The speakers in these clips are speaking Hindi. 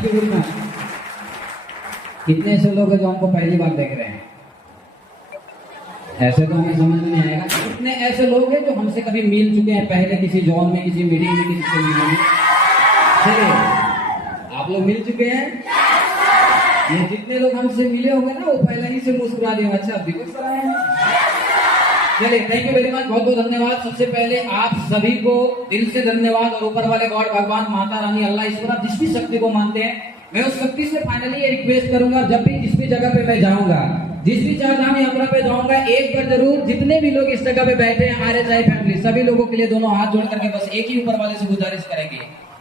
Thank you very much. कितने ऐसे लोग हैं जो हमको पहली बार देख रहे हैं? ऐसे तो हमें समझ में नहीं आएगा। कितने ऐसे लोग हैं जो हमसे कभी मिल चुके हैं पहले, किसी जॉन में, किसी मीटिंग में, किसी सेमिनार में? चलिए, आप लोग मिल चुके हैं। ये जितने लोग हमसे मिले होंगे ना, वो पहले ही से मुस्कुरा दिए, अच्छा दिवस है। चलिए, थैंक यू वेरी मच, बहुत बहुत धन्यवाद। सबसे पहले आप सभी को दिल से धन्यवाद। और ऊपर वाले गॉड, भगवान, माता रानी, अल्लाह, ईश्वर, आप जिस भी शक्ति को मानते हैं, मैं उस शक्ति से फाइनली ये रिक्वेस्ट करूंगा, जब भी जिस भी जगह पे मैं जाऊंगा, जिस भी चारधाम यात्रा पे जाऊंगा, एक बार जरूर जितने भी लोग इस जगह पे बैठे हैं, RHI फैमिली, सभी लोगों के लिए दोनों हाथ जोड़ करके बस एक ही ऊपर वाले से गुजारिश करेंगे,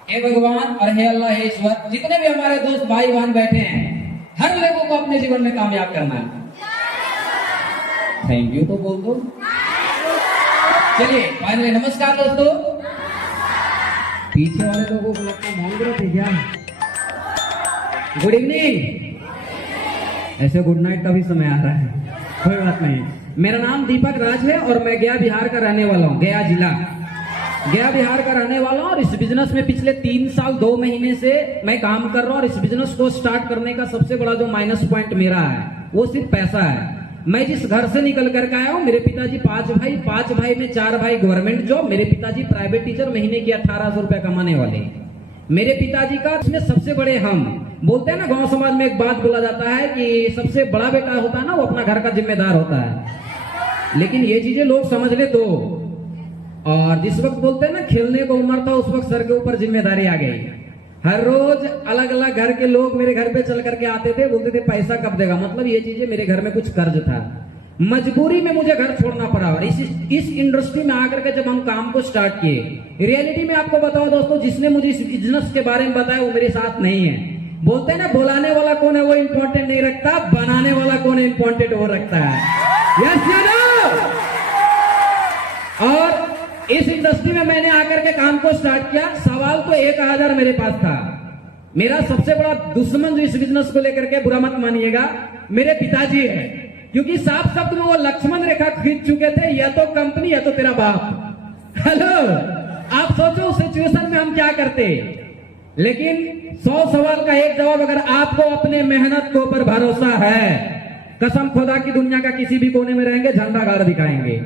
हे भगवान और हे अल्लाह, हे ईश्वर, जितने भी हमारे दोस्त भाई बहन बैठे हैं, हर लोगों को अपने जीवन में कामयाब करना है। थैंक यू तो बोल दो। चलिए फाइनली, नमस्कार दोस्तों। पीछे वाले लोगों को लगता मांग रहे थे क्या? Good evening. ऐसे गुड नाइट का भी समय आ रहा है, कोई बात नहीं। मेरा नाम दीपक राज है और मैं गया बिहार का रहने वाला हूँ, गया जिला, गया बिहार का रहने वाला हूँ। और इस बिजनेस में पिछले 3 साल 2 महीने से मैं काम कर रहा हूँ। और इस बिजनेस को स्टार्ट करने का सबसे बड़ा जो माइनस पॉइंट मेरा है, वो सिर्फ पैसा है। मैं जिस घर से निकल करके आया हूँ, मेरे पिताजी 5 भाई में 4 भाई गवर्नमेंट जॉब, मेरे पिताजी प्राइवेट टीचर, महीने की 1800 रुपया कमाने वाले। मेरे पिताजी का इसमें सबसे बड़े हम बोलते हैं ना, गांव समाज में एक बात बोला जाता है कि सबसे बड़ा बेटा होता है ना, वो अपना घर का जिम्मेदार होता है। लेकिन ये चीजें लोग समझ ले तो, और जिस वक्त बोलते हैं ना खेलने को उम्र था, उस वक्त सर के ऊपर जिम्मेदारी आ गई। हर रोज अलग अलग घर के लोग मेरे घर पे चल करके आते थे, बोलते थे पैसा कब देगा। मतलब ये चीजें, मेरे घर में कुछ कर्ज था, मजबूरी में मुझे घर छोड़ना पड़ा। और इस इंडस्ट्री में आकर के जब हम काम को स्टार्ट किए, रियलिटी में आपको बताओ दोस्तों, जिसने मुझे इस बिजनेस के बारे में बताया वो मेरे साथ नहीं है। बोलते हैं ना, बुलाने वाला कौन है वो इंपॉर्टेंट नहीं रखता, बनाने वाला कौन है इंपॉर्टेंट वो रखता है। यस या नो? और इस इंडस्ट्री में मैंने आकर के काम को स्टार्ट किया। सवाल तो 1000 मेरे पास था। मेरा सबसे बड़ा दुश्मन जो इस बिजनेस को लेकर के, बुरा मत मानिएगा, मेरे पिताजी है। क्योंकि साफ शब्द में वो लक्ष्मण रेखा खींच चुके थे, या तो कंपनी या तो तेरा बाप। हेलो, आप सोचो उस सिचुएशन में हम क्या करते। लेकिन 100 सवाल का एक जवाब, अगर आपको अपने मेहनत के ऊपर भरोसा है, कसम खुदा की दुनिया का किसी भी कोने में रहेंगे, झंडा गाड़ दिखाएंगे।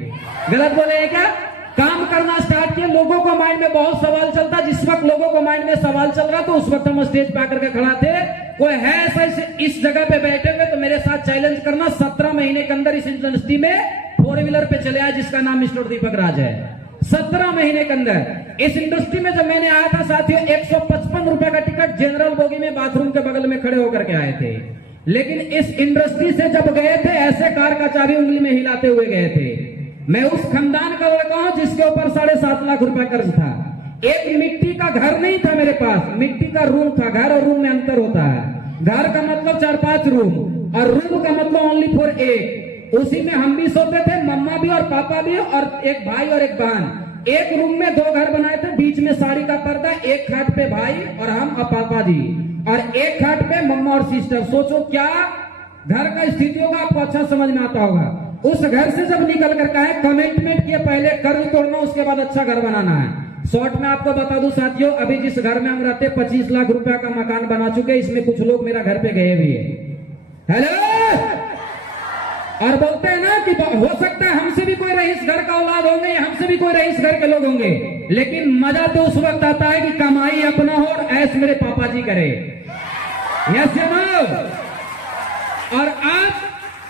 गलत बोले हैं क्या? काम करना स्टार्ट किया, लोगों को माइंड में बहुत सवाल चलता। जिस वक्त लोगों को माइंड में सवाल चल रहा, तो उस वक्त हम स्टेज पे आकर के खड़ा थे। कोई है ऐसा इस जगह पे बैठे हुए तो मेरे साथ चैलेंज करना, 17 महीने के अंदर इस इंडस्ट्री में 4 व्हीलर पे चले आए, जिसका नाम मिस्टर दीपक राज है। 17 महीने के अंदर इस इंडस्ट्री में जब मैंने आया था साथियों, 155 रुपए का टिकट जनरल बोगी में बाथरूम के बगल में खड़े होकर के आए थे। लेकिन इस इंडस्ट्री से जब गए थे, ऐसे कार का चाबी उंगली में हिलाते हुए गए थे। मैं उस खानदान का लड़का हूं जिसके ऊपर 7.5 लाख रुपया कर्ज था। एक मिट्टी का घर नहीं था मेरे पास, मिट्टी का रूम था। घर और रूम में अंतर होता है। घर का मतलब 4-5 रूम, और रूम का मतलब ओनली फॉर एक। उसी में हम भी सोते थे, मम्मा भी और पापा भी, और एक भाई और एक बहन। एक रूम में 2 घर बनाए थे, बीच में साड़ी का पर्दा, एक खाट पे भाई और हम और पापा जी, और एक खाट पे मम्मा और सिस्टर। सोचो क्या घर का स्थिति होगा, आपको अच्छा समझ में आता होगा। उस घर से जब निकल कर आए, कमिटमेंट किए, पहले कर्ज तोड़ना, उसके बाद अच्छा घर बनाना है। शॉर्ट में आपको बता दूं साथियों, अभी जिस घर में हम रहते 25 लाख रुपया का मकान बना चुके। इसमें कुछ लोग मेरा घर पे गए भी है। हेलो, और बोलते हैं ना कि हो सकता है हमसे भी कोई रईस घर का औलाद होंगे, हमसे भी कोई रईस घर के लोग होंगे, लेकिन मजा तो उस वक्त आता है कि कमाई अपना हो और ऐश मेरे पापा जी करे। यस या नो? और आज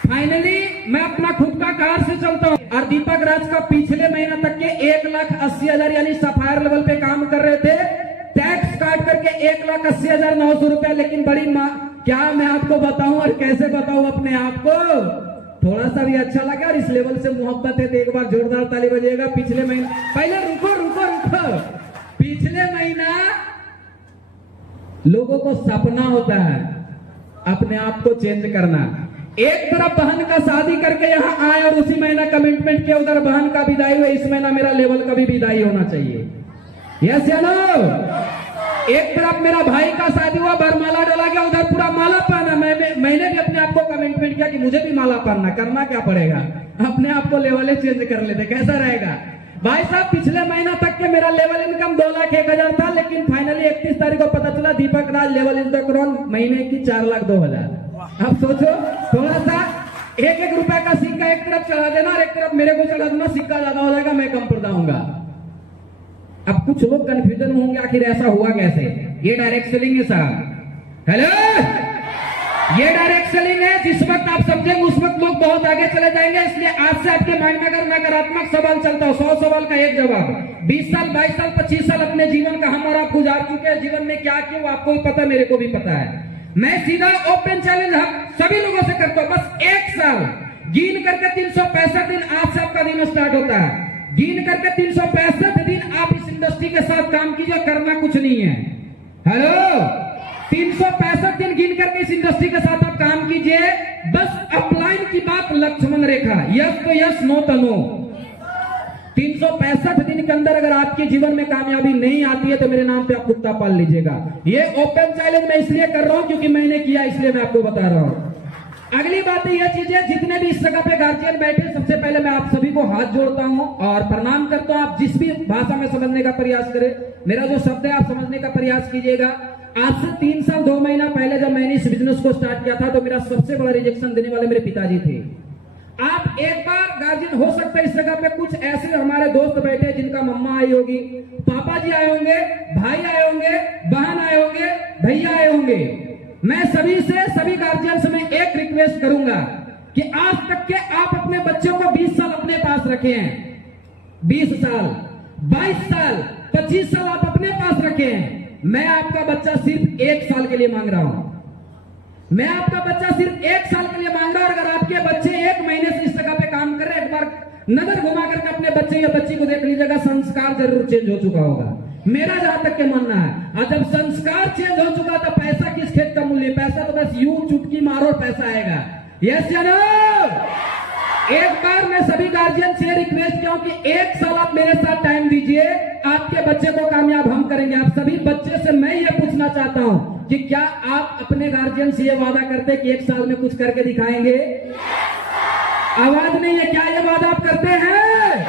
फाइनली मैं अपना खुद का कार से चलता हूँ। और दीपक राज का पिछले महीना तक के 1,80,000 यानी सफायर लेवल पे काम कर रहे थे, टैक्स काट करके 1,80,900 रुपया। लेकिन बड़ी क्या मैं आपको बताऊं और कैसे बताऊं अपने आप को, थोड़ा सा भी अच्छा लगा और इस लेवल से मोहब्बत है तो एक बार जोरदार ताली बजेगा। पिछले महीना, पहले रुको, पिछले महीना लोगों को सपना होता है अपने आप को चेंज करना। एक तरफ बहन का शादी करके यहाँ आए और उसी महीना कमिटमेंट किया, उधर बहन का विदाई हुआ, इस महीना मेरा लेवल का भी विदाई होना चाहिए। यस या नो? एक तरफ मेरा भाई का शादी हुआ, बरमाला डाला गया, उधर पूरा माला पहना। मैंने भी अपने आप को कमिटमेंट किया कि मुझे भी माला पहनना। करना क्या पड़ेगा, अपने आप को लेवल चेंज कर लेते, कैसा रहेगा। भाई साहब पिछले महीना तक के मेरा लेवल इनकम 2,01,000 था, लेकिन फाइनली 31 तारीख को पता चला दीपक राज लेवल इंटरक्रॉन महीने की 4,02,000। अब सोचो थोड़ा सा एक रुपए का सिक्का एक तरफ चढ़ा देना और एक तरफ मेरे को चढ़ा देना, सिक्का ज्यादा हो जाएगा, मैं कम पड़ जाऊंगा। अब कुछ लोग कंफ्यूजन होंगे आखिर ऐसा हुआ कैसे। ये डायरेक्ट सेलिंग है साहब। हेलो, ये डायरेक्ट सेलिंग है। जिस वक्त आप समझेंगे उस वक्त लोग बहुत आगे चले जाएंगे। इसलिए आज से आपके माइंड में अगर नकारात्मक सवाल चलता हो, 100 सवाल का एक जवाब। 20 साल 22 साल 25 साल अपने जीवन का हम और आप गुजार चुके हैं। जीवन में क्या क्यों आपको भी पता, मेरे को भी पता है। मैं सीधा ओपन चैलेंज सभी लोगों से करता हूं, बस 1 साल गिन करके 365 दिन आज से आपका दिन स्टार्ट होता है। गिन करके 365 दिन आप इस इंडस्ट्री के साथ काम कीजिए, करना कुछ नहीं है। हेलो, 365 दिन गिन करके इस इंडस्ट्री के साथ आप काम कीजिए। बस अपलाइन की बात, लक्ष्मण रेखा, यस तो यस, नो तो नो। 365 दिन के अंदर अगर आपके जीवन में कामयाबी नहीं आती है तो मेरे नाम पे आप कुत्ता पाल लीजिएगा। ये ओपन चैलेंज मैं इसलिए कर रहा हूं क्योंकि मैंने किया, इसलिए मैं आपको बता रहा हूं। अगली बात यह चीजें, जितने भी इस जगह पे गार्जियन बैठे, सबसे पहले मैं आप सभी को हाथ जोड़ता हूं और प्रणाम करता हूं। आप जिस भी भाषा में समझने का प्रयास करें, मेरा जो शब्द है आप समझने का प्रयास कीजिएगा। आज से 3 साल 2 महीना पहले जब मैंने इस बिजनेस को स्टार्ट किया था तो मेरा सबसे बड़ा रिजेक्शन देने वाले मेरे पिताजी थे। आप एक बार गार्जियन हो सकता है इस जगह पे कुछ ऐसे हमारे दोस्त बैठे जिनका मम्मा आई होगी, पापा जी आए होंगे, भाई आए होंगे, बहन आए होंगे, भैया आए होंगे। मैं सभी से, सभी गार्जियन से मैं एक रिक्वेस्ट करूंगा कि आज तक के आप अपने बच्चों को 20 साल अपने पास रखे हैं। 20 साल 22 साल 25 साल आप अपने पास रखे हैं। मैं आपका बच्चा सिर्फ 1 साल के लिए मांग रहा हूं। मैं आपका बच्चा सिर्फ 1 साल के लिए मांग रहा हूं। अगर आपके बच्चे 1 महीने से इस जगह पे काम कर रहे हैं, एक बार नजर घुमा करके अपने बच्चे या बच्ची को देख लीजिएगा, संस्कार जरूर चेंज हो चुका होगा, मेरा जहां तक के मानना है। और जब संस्कार चेंज हो चुका तो पैसा किस खेत का मूल्य, पैसा तो बस यूं चुटकी मारो पैसा आएगा। यस या नो? एक बार मैं सभी गार्जियन से रिक्वेस्ट किया कि 1 साल आप मेरे साथ टाइम दीजिए, आपके बच्चे को कामयाब हम करेंगे। आप सभी बच्चे से मैं ये पूछना चाहता हूं कि क्या आप अपने गार्जियन से ये वादा करते कि 1 साल में कुछ करके दिखाएंगे? आवाज नहीं है, क्या ये वादा आप करते हैं?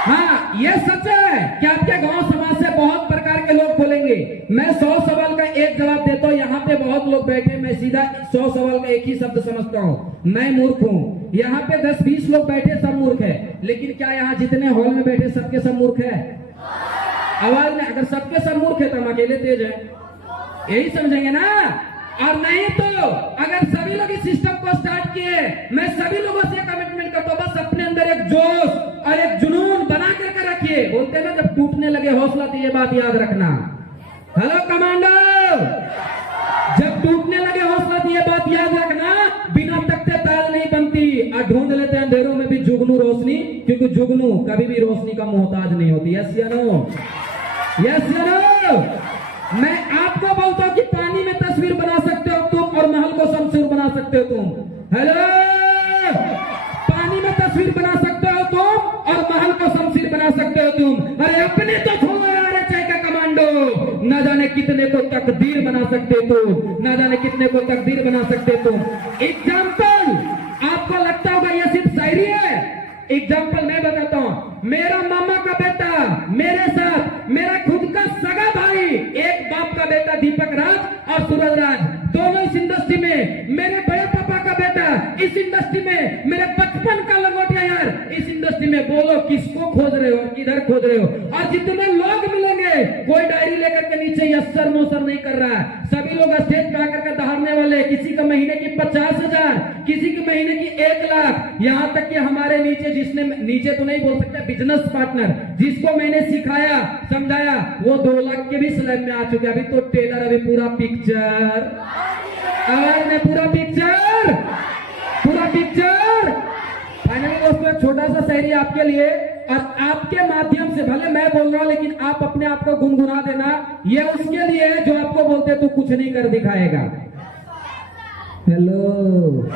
हाँ, ये सच है कि आपके गांव समाज से बहुत प्रकार के लोग बोलेंगे। मैं 100 सवाल का एक जवाब देता हूं। यहाँ पे बहुत लोग बैठे, मैं सीधा 100 सवाल का एक ही शब्द समझता हूं, मैं मूर्ख हूं। यहाँ पे 10-20 लोग बैठे, सब मूर्ख है। लेकिन क्या यहाँ जितने हॉल में बैठे सबके सब मूर्ख है? आवाज में, अगर सबके सब मूर्ख है तो हम अकेले तेज है, यही समझेंगे ना? और नहीं तो अगर सभी लोग इस सिस्टम को स्टार्ट किए, मैं सभी लोगों से कमिटमेंट करता हूं, बस अपने अंदर एक जोश और एक जुनून बना करके रखिए। बोलते ना जब टूटने लगे हौसला, तो ये बात याद रखना। हेलो कमांडो, जब टूटने लगे हौसला तो ये बात याद रखना, बिना तख्ते ताल नहीं बनती। और ढूंढ लेते हैं अंधेरों में भी जुगनू रोशनी, क्योंकि जुगनू कभी भी रोशनी का मोहताज नहीं होती। यस या नो? यस या नो? मैं आपको बोलता हूं कि पानी में तस्वीर बना सकते हो तुम और महल को शमशेर बना सकते हो तुम। हेलो, पानी में तस्वीर बना सकते हो तुम और महल को शमशेर बना सकते हो तुम। अरे अपने तो छोड़ो यार, चाहे का कमांडो, ना जाने कितने को तकदीर बना सकते तुम, ना जाने कितने को तकदीर बना सकते तुम। एग्जाम्पल आपको लगता होगा ये सिर्फ शायरी है। एग्जाम्पल मैं बताता हूं। मेरा मामा का बेटा मेरे साथ, मेरा खुद का सगा भाई, एक बाप का बेटा दीपक राज और सूरज राज, दोनों इस इंडस्ट्री में। मेरे बड़े पापा का बेटा इस इंडस्ट्री में, मेरे बचपन का लंगोटिया यार इस इंडस्ट्री में। बोलो किसको खोज रहे हो, किधर खोज रहे हो? और जितने लोग मिलेंगे, कोई डायरी लेकर के नीचे यस्सर नोसर नहीं कर रहा है। सभी लोग स्टेज पे आकर के दहाड़ने वाले, किसी का महीने की 50,000, किसी के महीने की 1 लाख। यहाँ तक कि हमारे नीचे, जिसने, नीचे तो नहीं बोल सकते, बिजनेस पार्टनर जिसको मैंने सिखाया समझाया, वो 2 लाख के भी स्लैब में आ चुके। अभी तो टेलर, अभी पूरा पिक्चर, आवाज में पूरा पिक्चर, पूरा पिक्चर। फाइनली दोस्तों एक छोटा सा शायरी आपके लिए, और आपके माध्यम से, भले मैं बोल रहा हूं लेकिन आप अपने आप को गुनगुना देना। ये उसके लिए है जो आपको बोलते तू कुछ नहीं कर दिखाएगा। हेलो,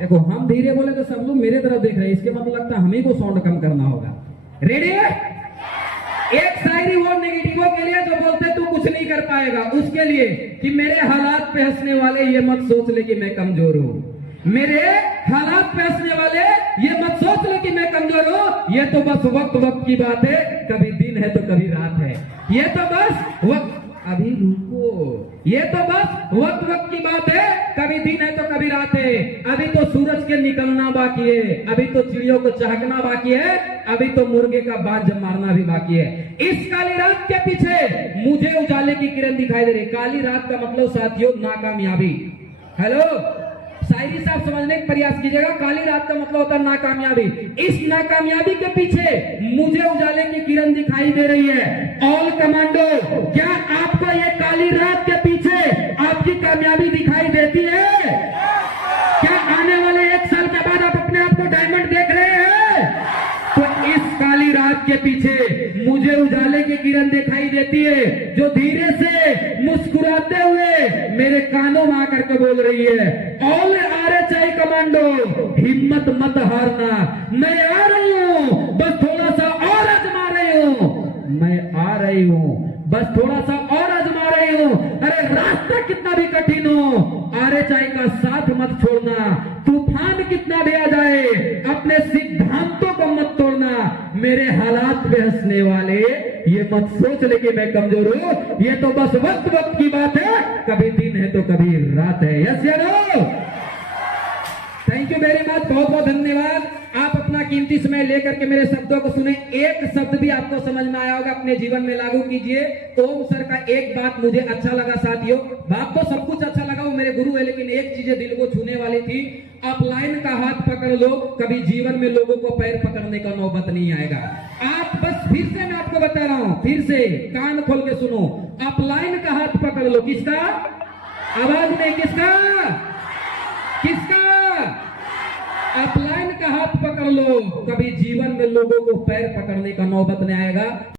देखो हम धीरे बोले तो सब लोग मेरे तरफ देख रहे हैं, इसके मतलब लगता है हमें को साउंड कम करना होगा। रेडी है? एक शायरी वो नेगेटिवों के लिए जो बोलते तू कुछ नहीं कर पाएगा, उसके लिए कि मेरे हालात पे हंसने वाले ये मत सोच ले कि मैं कमजोर हूं। मेरे हालात पे हंसने वाले ये मत सोच लो कि मैं कमजोर हूं, ये तो बस वक्त वक्त की बात है, कभी दिन है तो कभी रात है, ये तो बस वक्त, अभी रुको, ये तो बस वक्त वक्त की बात है, कभी दिन है तो कभी रात है, अभी तो सूरज के निकलना बाकी है, अभी तो चिड़ियों को चहकना बाकी है, अभी तो मुर्गे का बाज मारना भी बाकी है। इस काली रात के पीछे मुझे उजाले की किरण दिखाई दे रही। काली रात का मतलब साथियों नाकामयाबी। हेलो, शायरी साहब समझने का प्रयास कीजिएगा। काली रात का मतलब होता है नाकामयाबी। इस नाकामयाबी के पीछे मुझे उजाले की किरण दिखाई दे रही है। ऑल कमांडो, क्या आपको ये काली रात के पीछे आपकी कामयाबी दिखाई देती है? क्या आने वाले 1 साल के बाद आप अपने आप को डायमंड देख रहे हैं? तो इस काली रात के पीछे मुझे उजाले की किरण दिखाई देती है, जो धीरे से मुस्कुराते हुए मेरे कानों में आकर के बोल रही है, ऑल RHI कमांडो, हिम्मत मत हारना, मैं आ रही हूं, बस थोड़ा सा और आजमा रही हूं, मैं आ रही हूं, बस थोड़ा सा और आजमा रही हूं। अरे रास्ता कितना भी कठिन हो, RHI का साथ मत छोड़ना, तूफान कितना भी आ जाए, अपने सिद्धांतों को मत तोड़ना। मेरे हालात पे हंसने वाले ये मत सोच ले कि मैं कमजोर हूं, ये तो बस वक्त वक्त की बात है, कभी दिन है तो कभी रात है। यस या no? Thank you very much, बहुत बहुत धन्यवाद। आप अपना कीमती समय लेकर के मेरे शब्दों को सुने। एक शब्द भी आपको समझ में आया होगा, अपने जीवन में लागू कीजिए। ओम सर का एक बात मुझे अच्छा लगा साथियों, बात तो सब कुछ अच्छा लगा, वो मेरे गुरु है, लेकिन एक चीज दिल को छूने वाली थी। अपलाइन का हाथ पकड़ लो, कभी जीवन में लोगों को पैर पकड़ने का नौबत नहीं आएगा। आप बस फिर से मैं आपको बता रहा हूं, फिर से कान खोल के सुनो। अपलाइन का हाथ पकड़ लो। किसका? आवाज में, किसका? किसका? अपलाइन का हाथ पकड़ लो, कभी जीवन में लोगों को पैर पकड़ने का नौबत नहीं आएगा।